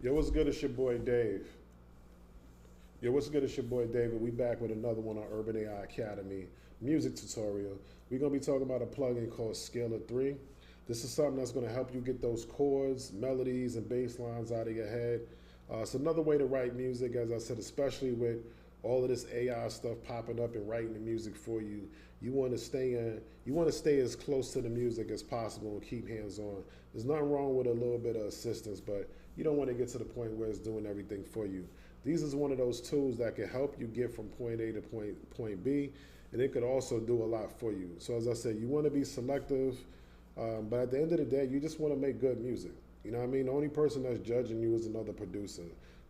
Yo, what's good? It's your boy Dave. Yo, what's good? It's your boy David. We back with another one on Urban AI Academy music tutorial. We're gonna be talking about a plugin called Scalar 3. This is something that's gonna help you get those chords, melodies, and bass lines out of your head. It's another way to write music, as I said, especially with all of this AI stuff popping up and writing the music for you. You want to stay as close to the music as possible and keep hands on. There's nothing wrong with a little bit of assistance, but you don't want to get to the point where it's doing everything for you. These is one of those tools that can help you get from point A to point B, and it could also do a lot for you. So as I said, you want to be selective, but at the end of the day, you just want to make good music. You know what I mean? The only person that's judging you is another producer.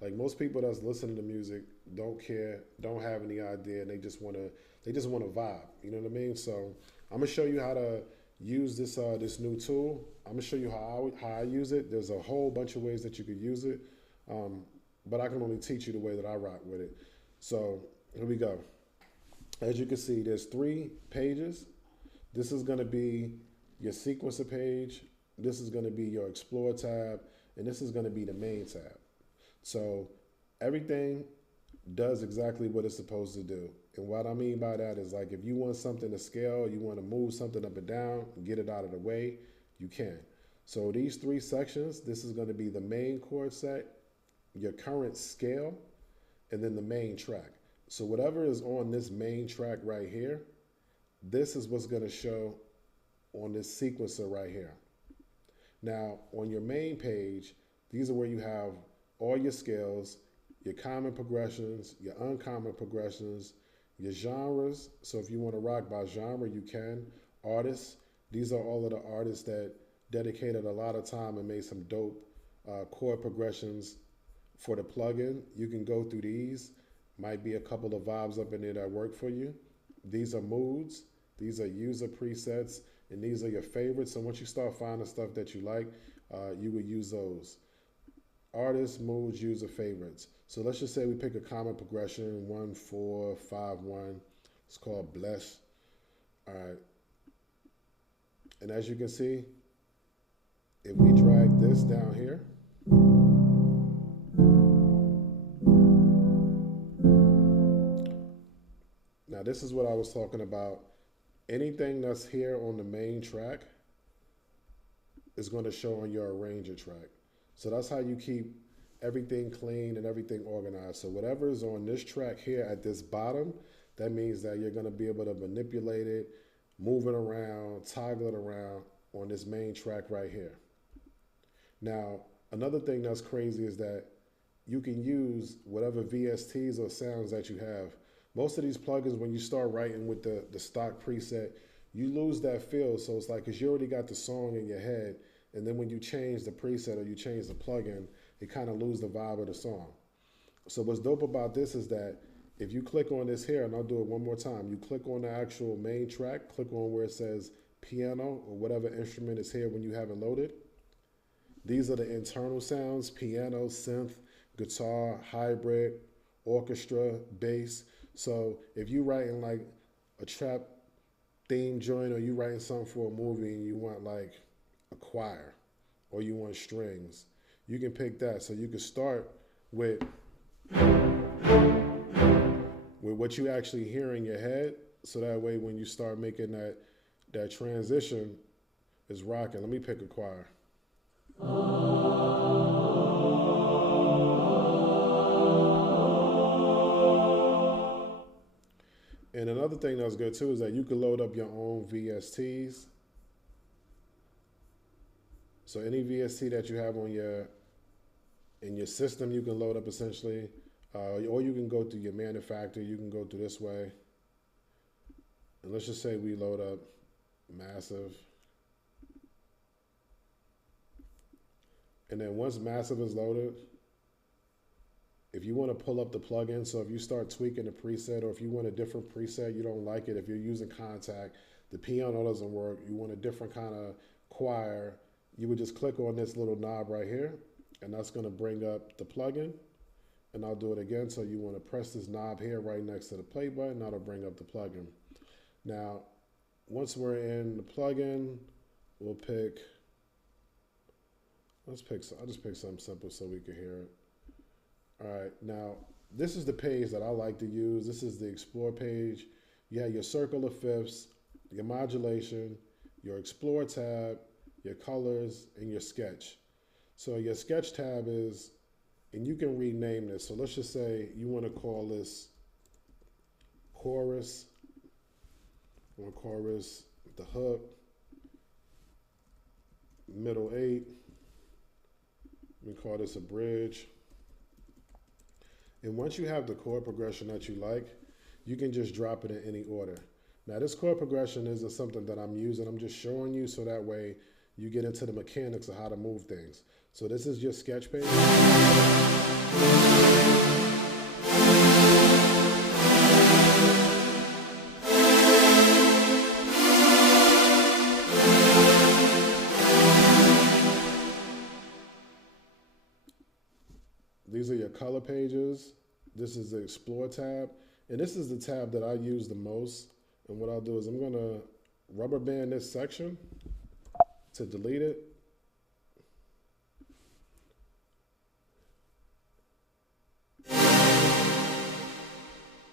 Like most people that's listening to music don't care, don't have any idea, and they just want to vibe. You know what I mean? So I'm gonna show you how to use this new tool. I'm gonna show you how I use it. There's a whole bunch of ways that you could use it, um, but I can only teach you the way that I rock with it. So here we go. As you can see, there's 3 pages. This is gonna be your sequencer page. This is gonna be your explore tab, and this is gonna be the main tab. So everything does exactly what it's supposed to do. And what I mean by that is like if you want something to scale, you want to move something up and down, get it out of the way, you can. So these 3 sections, this is going to be the main chord set, your current scale, and then the main track. So whatever is on this main track right here, this is what's going to show on this sequencer right here. Now, on your main page, these are where you have all your scales, your common progressions, your uncommon progressions, your genres. So if you want to rock by genre, you can. Artists, these are all of the artists that dedicated a lot of time and made some dope chord progressions for the plugin. You can go through these. Might be a couple of vibes up in there that work for you. These are moods. These are user presets, and these are your favorites. So once you start finding stuff that you like, you would use those. Artists, moods, user favorites. So let's just say we pick a common progression, 1, 4, 5, 1. It's called bless. All right. And as you can see, if we drag this down here, now this is what I was talking about. Anything that's here on the main track is going to show on your arranger track. So that's how you keep everything clean and everything organized. So whatever is on this track here at this bottom, that means that you're going to be able to manipulate it, move it around, toggle it around on this main track right here. Now, another thing that's crazy is that you can use whatever VSTs or sounds that you have. Most of these plugins, when you start writing with the stock preset, you lose that feel. So it's like, because you already got the song in your head, and then when you change the preset or you change the plugin, it kind of loses the vibe of the song. So what's dope about this is that if you click on this here, and I'll do it one more time, you click on the actual main track, click on where it says piano or whatever instrument is here when you have it loaded. These are the internal sounds: piano, synth, guitar, hybrid, orchestra, bass. So if you writing like a trap theme joint, or you writing something for a movie and you want like a choir or you want strings, you can pick that. So you can start with what you actually hear in your head, so that way when you start making that transition, is rocking. Let me pick a choir. And another thing that's good too is that you can load up your own VSTs. So any VST that you have on in your system, you can load up essentially, or you can go through your manufacturer. You can go through this way, and let's just say we load up Massive, and then once Massive is loaded, if you want to pull up the plugin, so if you start tweaking the preset, or if you want a different preset, you don't like it, if you're using Contact, the piano doesn't work, you want a different kind of choir, you would just click on this little knob right here, and that's going to bring up the plugin. And I'll do it again. So you want to press this knob here right next to the play button. That'll bring up the plugin. Now, once we're in the plugin, we'll pick I'll just pick something simple so we can hear it. All right, now this is the page that I like to use. This is the Explore page. You have your circle of fifths, your modulation, your Explore tab, your colors, and your sketch. So your sketch tab is, and you can rename this. So let's just say you want to call this chorus, or chorus, the hook, middle 8. We call this a bridge. And once you have the chord progression that you like, you can just drop it in any order. Now this chord progression isn't something that I'm using. I'm just showing you so that way you get into the mechanics of how to move things. So this is your sketch page. These are your color pages. This is the Explore tab. And this is the tab that I use the most. And what I'll do is I'm gonna rubber band this section to delete it.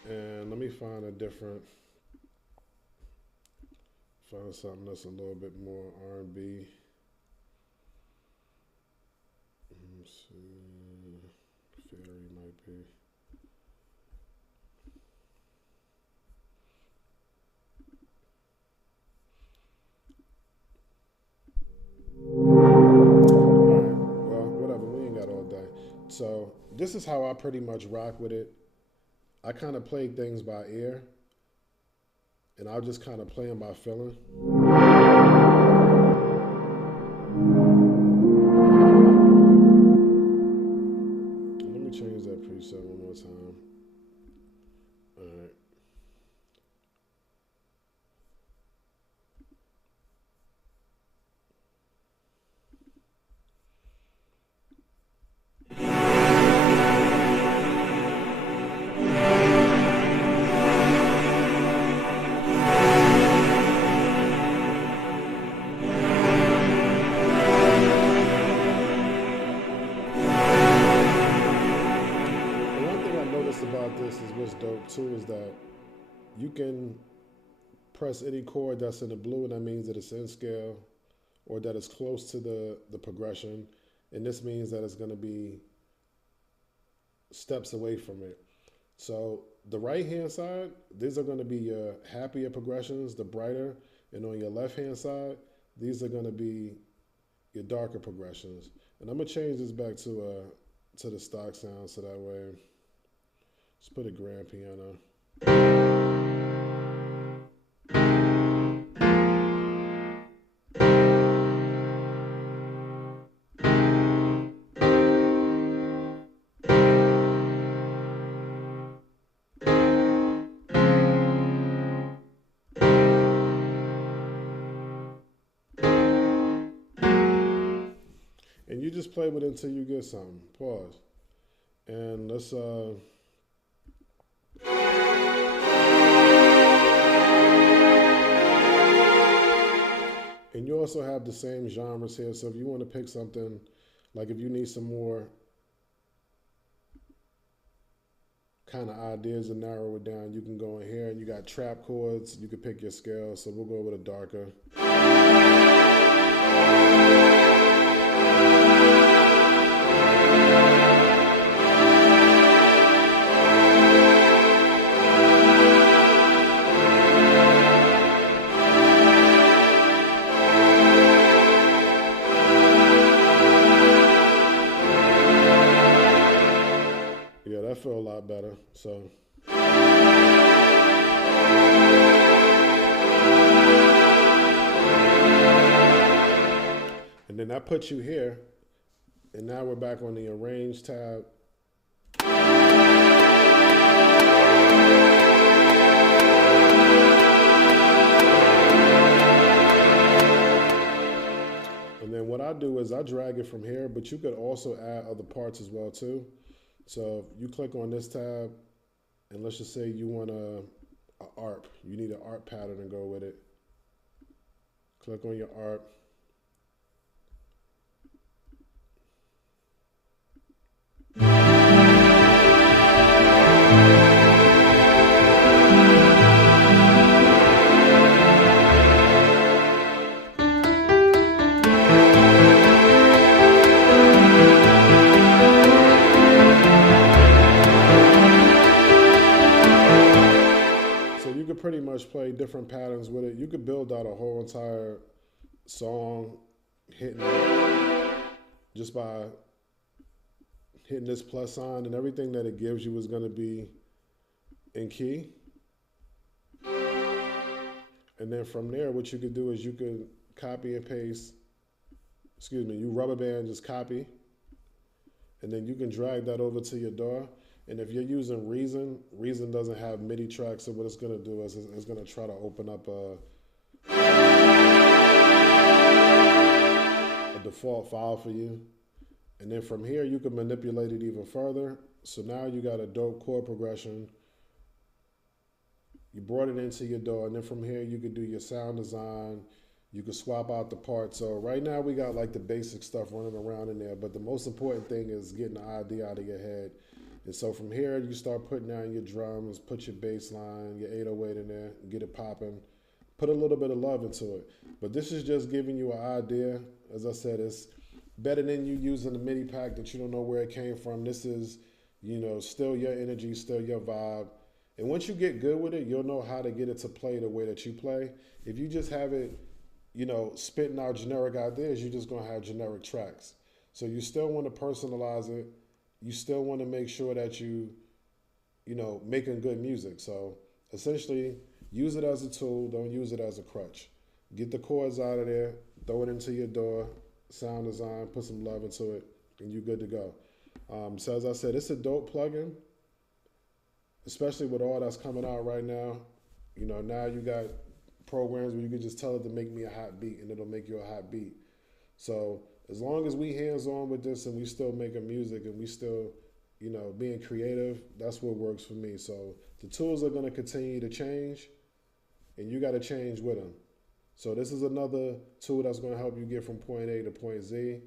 And let me find something that's a little bit more R&B. Let's see, Fairy might be. So this is how I pretty much rock with it. I kind of play things by ear, and I'll just kind of play them by feeling. Let me change that preset one more time. All right. About this is what's dope too is that you can press any chord that's in the blue, and that means that it's in scale or that it's close to the progression, and this means that it's going to be steps away from it. So the right hand side, these are going to be your happier progressions, the brighter, and on your left hand side, these are going to be your darker progressions. And I'm going to change this back to the stock sound so that way. Let's put a grand piano. And you just play with it until you get something. Pause. And let's and you also have the same genres here. So if you want to pick something, like if you need some more kind of ideas and narrow it down, you can go in here and you got trap chords. You can pick your scale. So we'll go with a darker. I feel a lot better. So and then that puts you here, and now we're back on the Arrange tab. And then what I do is I drag it from here, but you could also add other parts as well too. So if you click on this tab, and let's just say you want a ARP. You need an ARP pattern to go with it. Click on your ARP. press play, different patterns with it. You could build out a whole entire song hitting just by hitting this plus sign, and everything that it gives you is going to be in key. And then from there, what you could do is you could copy and paste, you rubber band, just copy, and then you can drag that over to your DAW. And if you're using Reason doesn't have MIDI tracks, so what it's going to do is it's going to try to open up a default file for you. And then from here, you can manipulate it even further. So now you got a dope chord progression. You brought it into your DAW, and then from here, you could do your sound design. You could swap out the parts. So right now, we got like the basic stuff running around in there, but the most important thing is getting the idea out of your head. And so from here, you start putting down your drums, put your bass line, your 808 in there, get it popping. Put a little bit of love into it. But this is just giving you an idea. As I said, it's better than you using the MIDI pack that you don't know where it came from. This is, still your energy, still your vibe. And once you get good with it, you'll know how to get it to play the way that you play. If you just have it, spitting out generic ideas, you're just going to have generic tracks. So you still want to personalize it. You still want to make sure that making good music. So essentially, use it as a tool. Don't use it as a crutch. Get the chords out of there. Throw it into your DAW, sound design, put some love into it, and you're good to go. So as I said, it's a dope plugin, especially with all that's coming out right now. Now you got programs where you can just tell it to make me a hot beat, and it'll make you a hot beat. So as long as we hands-on with this and we still making music and we still, being creative, that's what works for me. So the tools are going to continue to change, and you got to change with them. So this is another tool that's going to help you get from point A to point Z.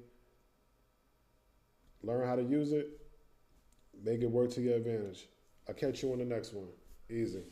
Learn how to use it. Make it work to your advantage. I'll catch you on the next one. Easy.